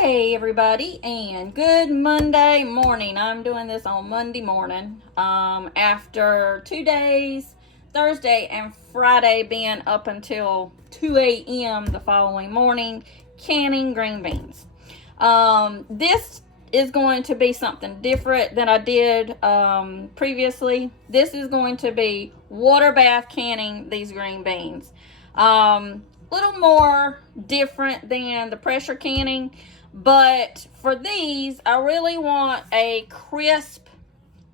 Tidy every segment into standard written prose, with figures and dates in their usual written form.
Hey everybody, and good Monday morning. I'm doing this on Monday morning after 2 days, Thursday and Friday, being up until 2 a.m. the following morning canning green beans. This is going to be something different than I did previously. This is going to be water bath canning these green beans. Little more different than the pressure canning, but for these I really want a crisp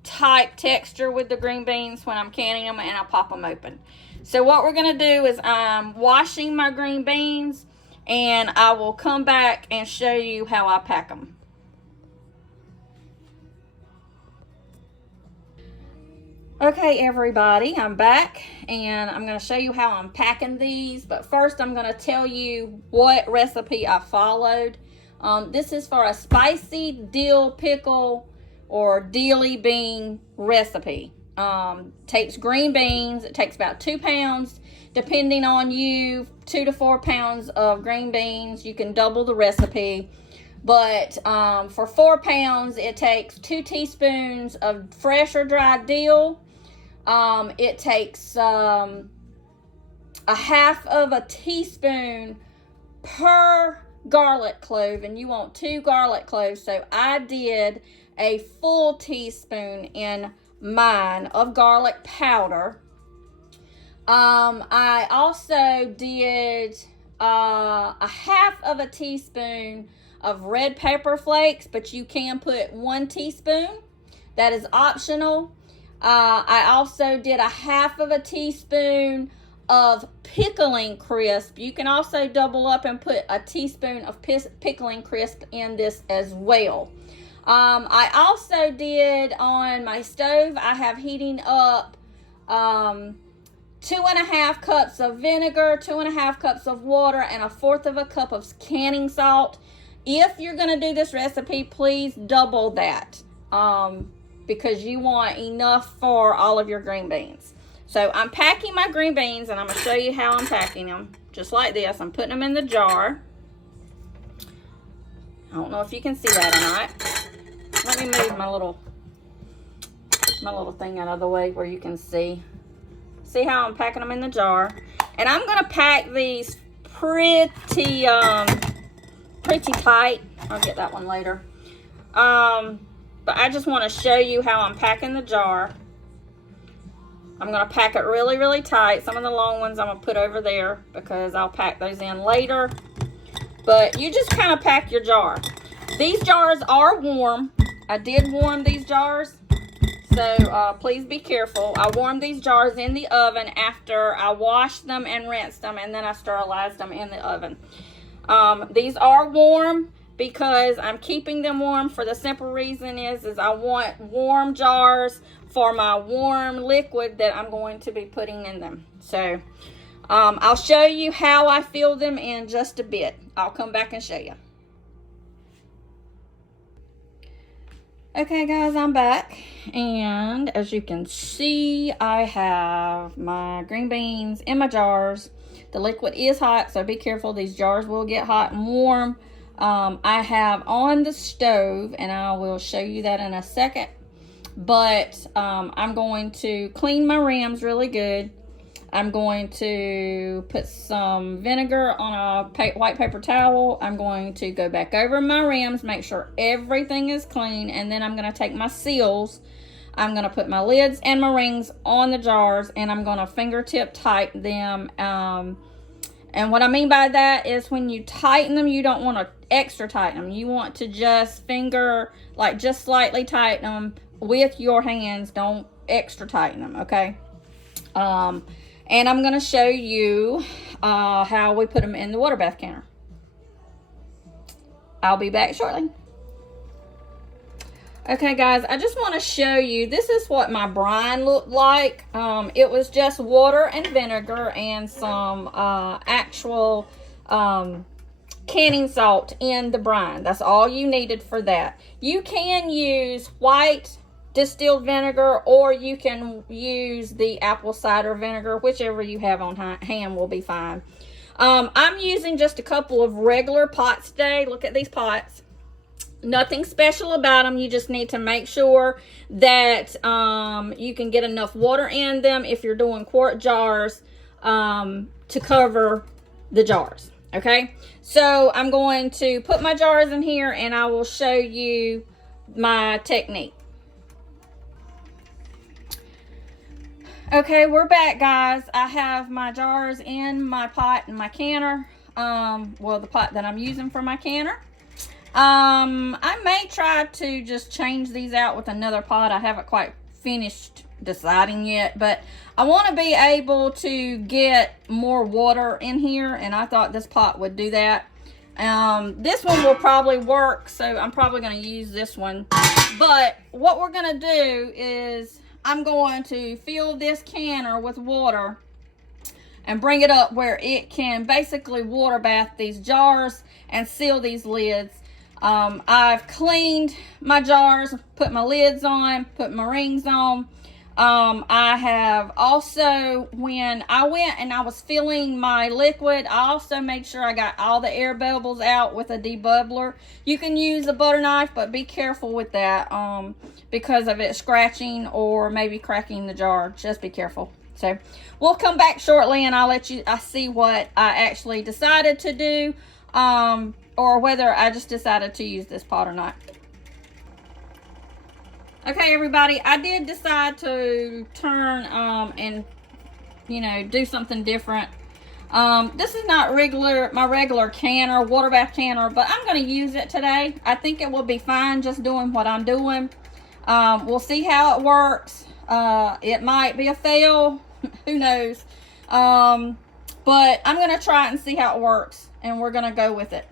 type texture with the green beans when I'm canning them, and I pop them open. So what we're going to do is I'm washing my green beans, and I will come back and show you how I pack them. Okay everybody, I'm back and I'm going to show you how I'm packing these, but first I'm going to tell you what recipe I followed. This is for a spicy dill pickle or dilly bean recipe. Takes green beans. It takes about 2 pounds, depending on you, 2 to 4 pounds of green beans. You can double the recipe. But for 4 pounds, it takes 2 teaspoons of fresh or dried dill. It takes a half of a teaspoon per garlic clove, and you want 2 garlic cloves. So I did a full teaspoon in mine of garlic powder. I also did a half of a teaspoon of red pepper flakes, but you can put 1 teaspoon. That is optional. I also did a half of a teaspoon of pickling crisp. You can also double up and put a teaspoon of pickling crisp in this as well. I also did on my stove, I have heating up 2.5 cups of vinegar, 2.5 cups of water, and 1/4 cup of canning salt. If you're going to do this recipe, please double that because you want enough for all of your green beans. So I'm packing my green beans, and I'm going to show you how I'm packing them. Just like this. I'm putting them in the jar. I don't know if you can see that or not. Let me move my little thing out of the way where you can see. See how I'm packing them in the jar? And I'm going to pack these pretty tight. I'll get that one later. But I just want to show you how I'm packing the jar. I'm going to pack it really, really tight. Some of the long ones I'm going to put over there because I'll pack those in later. But you just kind of pack your jar. These jars are warm. I did warm these jars. So please be careful. I warmed these jars in the oven after I washed them and rinsed them, and then I sterilized them in the oven. These are warm because I'm keeping them warm for the simple reason is I want warm jars for my warm liquid that I'm going to be putting in them. So I'll show you how I fill them in just a bit. I'll come back and show you. Okay guys, I'm back, and as you can see, I have my green beans in my jars. The liquid is hot, so be careful. These jars will get hot and warm. I have on the stove, and I will show you that in a second, but I'm going to clean my rims really good. I'm going to put some vinegar on a white paper towel. I'm going to go back over my rims, make sure everything is clean, and then I'm going to take my seals. I'm going to put my lids and my rings on the jars, and I'm going to fingertip tighten them. And what I mean by that is when you tighten them, you don't want to extra tighten them. You want to just just slightly tighten them with your hands. Don't extra tighten them, okay? And I'm going to show you how we put them in the water bath canner. I'll be back shortly. Okay guys, I just want to show you, this is what my brine looked like. It was just water and vinegar and some actual canning salt in the brine. That's all you needed for that. You can use white distilled vinegar, or you can use the apple cider vinegar. Whichever you have on hand will be fine. I'm using just a couple of regular pots today. Look at these pots. Nothing special about them. You just need to make sure that you can get enough water in them if you're doing quart jars to cover the jars. Okay, so I'm going to put my jars in here and I will show you my technique. Okay, we're back, guys. I have my jars in my pot and my canner. Well, the pot that I'm using for my canner. I may try to just change these out with another pot. I haven't quite finished deciding yet, but I want to be able to get more water in here, and I thought this pot would do that. This one will probably work, so I'm probably going to use this one. But what we're going to do is I'm going to fill this canner with water and bring it up where it can basically water bath these jars and seal these lids. I've cleaned my jars, put my lids on, put my rings on. I have also, when I went and I was filling my liquid, I also made sure I got all the air bubbles out with a debubbler. You can use a butter knife, but be careful with that because of it scratching or maybe cracking the jar. Just be careful. So we'll come back shortly and I'll see what I actually decided to do. Or whether I just decided to use this pot or not. Okay, everybody, I did decide to turn and, you know, do something different. This is not my regular canner, water bath canner, but I'm going to use it today. I think it will be fine just doing what I'm doing. We'll see how it works. It might be a fail. Who knows? But I'm going to try it and see how it works, and we're going to go with it.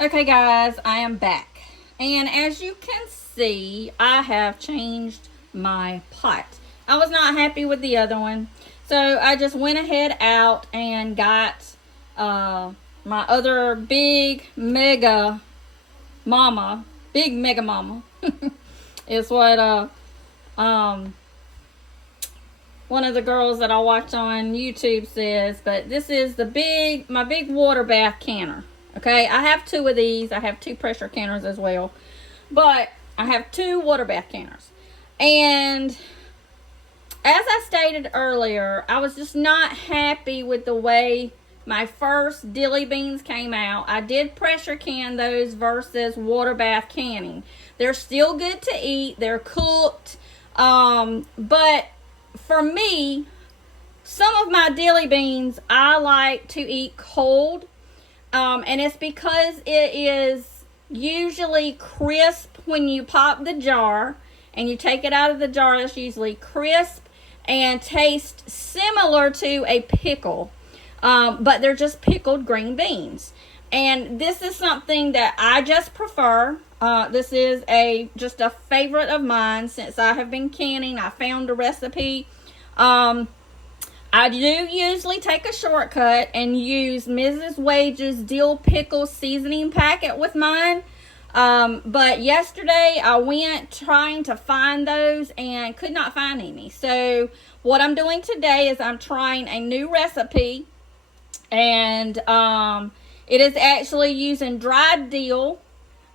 Okay, guys, I am back. And as you can see, I have changed my pot. I was not happy with the other one. So I just went ahead out and got my other big mega mama is what one of the girls that I watch on YouTube says. But this is my big water bath canner. Okay, I have two of these. I have two pressure canners as well. But I have two water bath canners. And as I stated earlier, I was just not happy with the way my first dilly beans came out. I did pressure can those versus water bath canning. They're still good to eat. They're cooked. But for me, some of my dilly beans I like to eat cold. And it's because it is usually crisp when you pop the jar and you take it out of the jar. It's usually crisp and tastes similar to a pickle, but they're just pickled green beans. And this is something that I just prefer. This is just a favorite of mine since I have been canning. I found a recipe. I do usually take a shortcut and use Mrs. Wage's dill pickle seasoning packet with mine. But yesterday I went trying to find those and could not find any. So what I'm doing today is I'm trying a new recipe. And it is actually using dried dill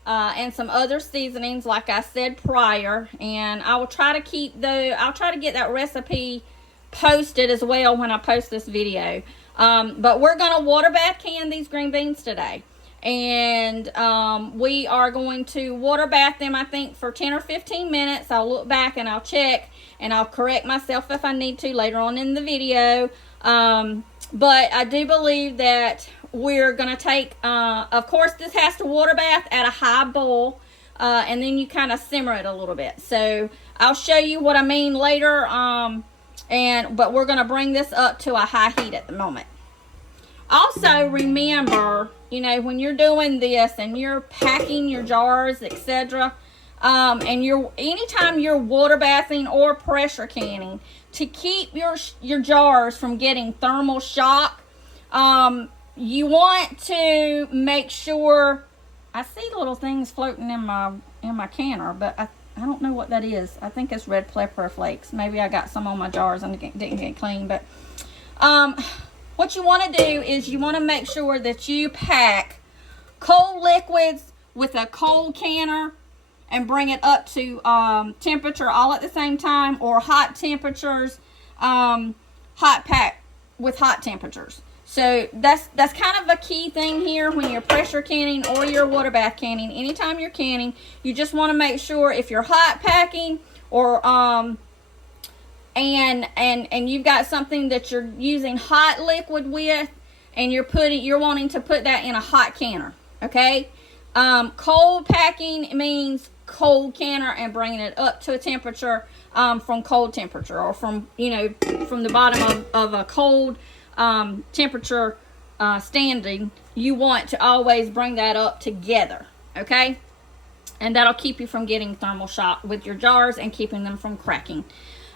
and some other seasonings like I said prior. And I will try to I'll try to get that recipe posted as well when I post this video. But we're going to water bath can these green beans today. And we are going to water bath them, I think, for 10 or 15 minutes. I'll look back and I'll check and I'll correct myself if I need to later on in the video. But I do believe that we're going to take, of course, this has to water bath at a high boil. And then you kind of simmer it a little bit. So I'll show you what I mean later. But we're going to bring this up to a high heat at the moment. Also, remember, you know, when you're doing this and you're packing your jars, etc., and anytime you're water bathing or pressure canning, to keep your jars from getting thermal shock, you want to make sure. I see little things floating in my canner, but I don't know what that is. I think it's red pepper flakes. Maybe I got some on my jars and didn't get clean. But What you want to do is you want to make sure that you pack cold liquids with a cold canner and bring it up to temperature all at the same time, or hot temperatures, hot pack with hot temperatures. So that's kind of a key thing here when you're pressure canning or you're water bath canning. Anytime you're canning, you just want to make sure if you're hot packing or and you've got something that you're using hot liquid with, and you're wanting to put that in a hot canner. Okay. Cold packing means cold canner and bringing it up to a temperature from cold temperature, or from from the bottom of a cold temperature standing. You want to always bring that up together, okay? And that'll keep you from getting thermal shock with your jars and keeping them from cracking.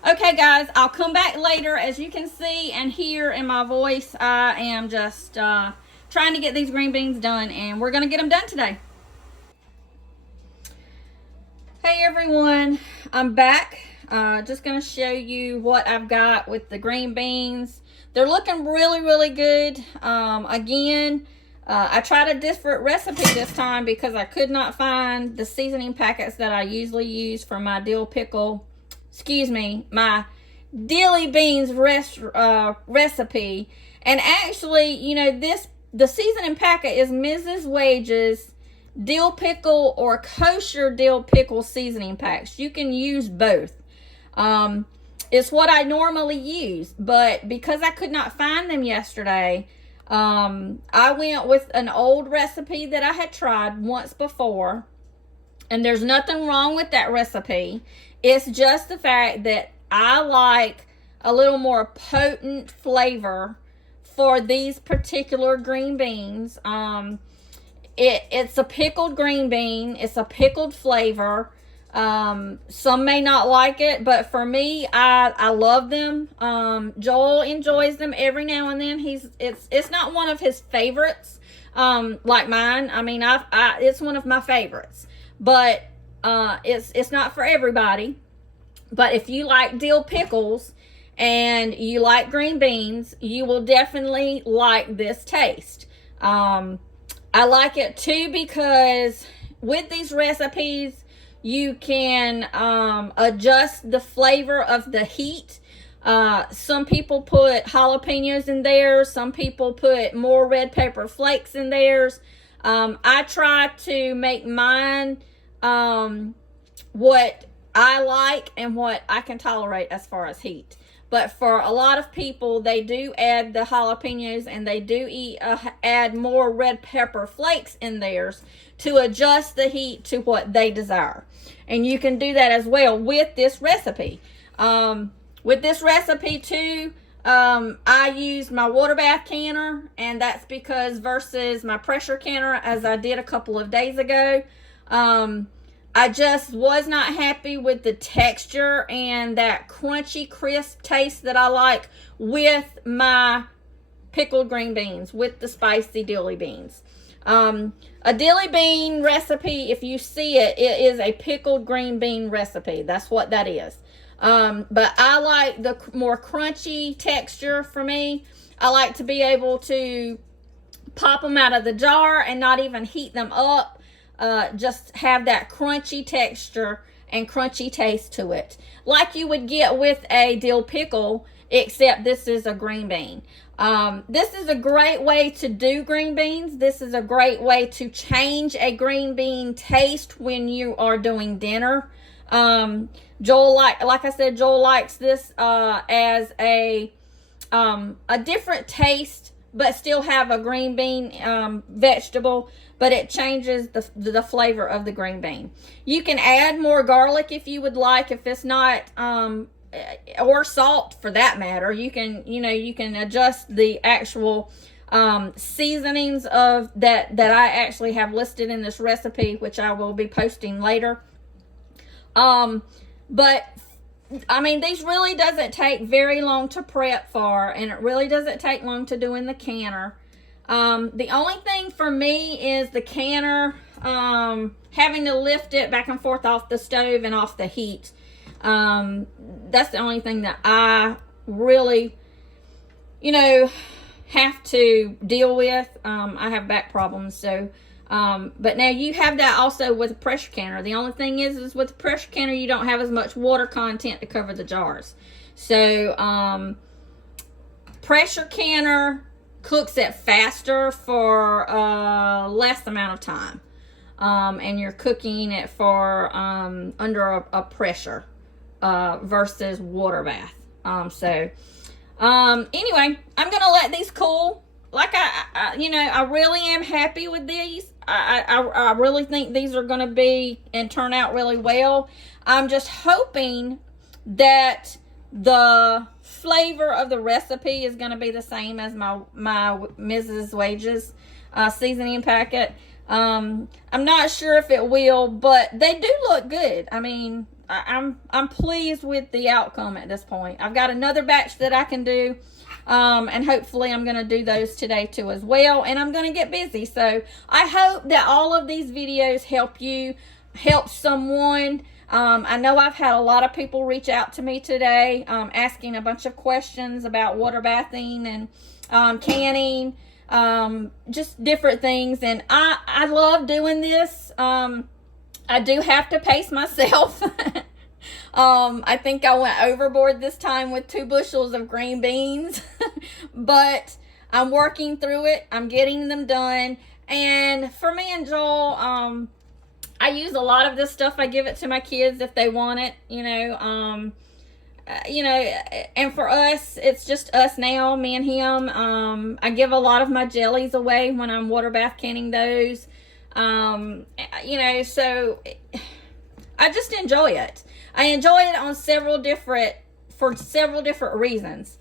Okay, guys, I'll come back later. As you can see and hear in my voice, I am just trying to get these green beans done, and we're going to get them done today. Hey, everyone. I'm back. Just going to show you what I've got with the green beans. They're looking really, really good. Again, I tried a different recipe this time because I could not find the seasoning packets that I usually use for my my dilly beans recipe. And actually, the seasoning packet is Mrs. Wage's dill pickle or kosher dill pickle seasoning packs. You can use both. It's what I normally use, but because I could not find them yesterday, I went with an old recipe that I had tried once before, and there's nothing wrong with that recipe. It's just the fact that I like a little more potent flavor for these particular green beans. It's a pickled green bean. It's a pickled flavor. Some may not like it, but for me, I love them. Joel enjoys them every now and then. It's not one of his favorites, like mine. I mean, it's one of my favorites, but, it's not for everybody. But if you like dill pickles and you like green beans, you will definitely like this taste. I like it too because with these recipes, you can adjust the flavor of the heat. Some people put jalapenos in theirs. Some people put more red pepper flakes in theirs. I try to make mine what I like and what I can tolerate as far as heat. But for a lot of people, they do add the jalapenos, and they do add more red pepper flakes in theirs to adjust the heat to what they desire. And you can do that as well with this recipe. With this recipe too, I used my water bath canner, and that's because versus my pressure canner, as I did a couple of days ago, I just was not happy with the texture and that crunchy, crisp taste that I like with my pickled green beans, with the spicy dilly beans. A dilly bean recipe, if you see it, it is a pickled green bean recipe. That's what that is. But I like the more crunchy texture for me. I like to be able to pop them out of the jar and not even heat them up. Just have that crunchy texture and crunchy taste to it, like you would get with a dill pickle, except this is a green bean. This is a great way to do green beans. This is a great way to change a green bean taste when you are doing dinner. Joel, like I said, Joel likes this as a different taste, but still have a green bean vegetable, but it changes the flavor of the green bean. You can add more garlic if you would like, if it's not, or salt for that matter. You can adjust the actual seasonings of that I actually have listed in this recipe, which I will be posting later. But I mean, these really doesn't take very long to prep for, and it really doesn't take long to do in the canner. The only thing for me is the canner, having to lift it back and forth off the stove and off the heat. That's the only thing that I really you know, have to deal with. I have back problems, so but now you have that also with a pressure canner. The only thing is with the pressure canner, you don't have as much water content to cover the jars. So pressure canner cooks it faster for less amount of time. And you're cooking it for under a pressure versus water bath. Anyway, I'm gonna let these cool. Like I really am happy with these. I really think these are gonna be and turn out really well. I'm just hoping that the flavor of the recipe is gonna be the same as my Mrs. Wages seasoning packet. I'm not sure if it will, but they do look good. I mean, I'm pleased with the outcome at this point. I've got another batch that I can do, and hopefully I'm going to do those today too as well, and I'm going to get busy. So I hope that all of these videos help you, help someone. I know I've had a lot of people reach out to me today, asking a bunch of questions about water bathing and canning, just different things, and I love doing this. I do have to pace myself. I think I went overboard this time with 2 bushels of green beans, but I'm working through it. I'm getting them done. And for me and Joel, I use a lot of this stuff. I give it to my kids if they want it, and for us, it's just us now, me and him. I give a lot of my jellies away when I'm water bath canning those. So I just enjoy it. I enjoy it for several different reasons.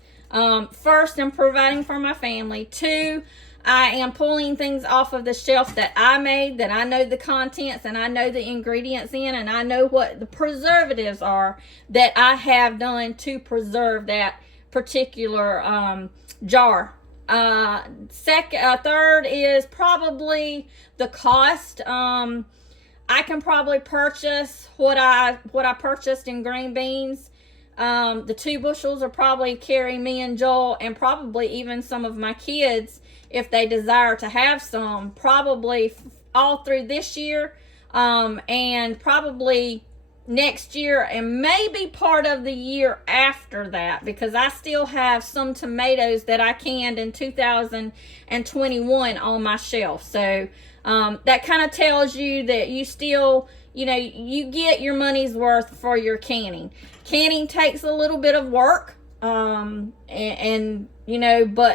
First, I'm providing for my family. 2, I am pulling things off of the shelf that I made, that I know the contents and I know the ingredients in, and I know what the preservatives are that I have done to preserve that particular jar. Third is probably the cost. I can probably purchase what I purchased in green beans. The 2 bushels will probably carry me and Joel, and probably even some of my kids, if they desire to have some, probably all through this year, and probably next year, and maybe part of the year after that, because I still have some tomatoes that I canned in 2021 on my shelf. So that kind of tells you that you still, you get your money's worth for your canning. Canning takes a little bit of work, but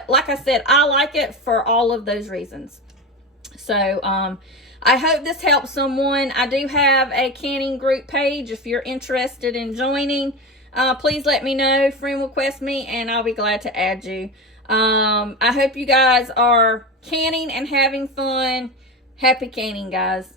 like I said, I like it for all of those reasons. So I hope this helps someone. I do have a canning group page. If you're interested in joining, please let me know. Friend request me, and I'll be glad to add you. I hope you guys are canning and having fun. Happy canning, guys.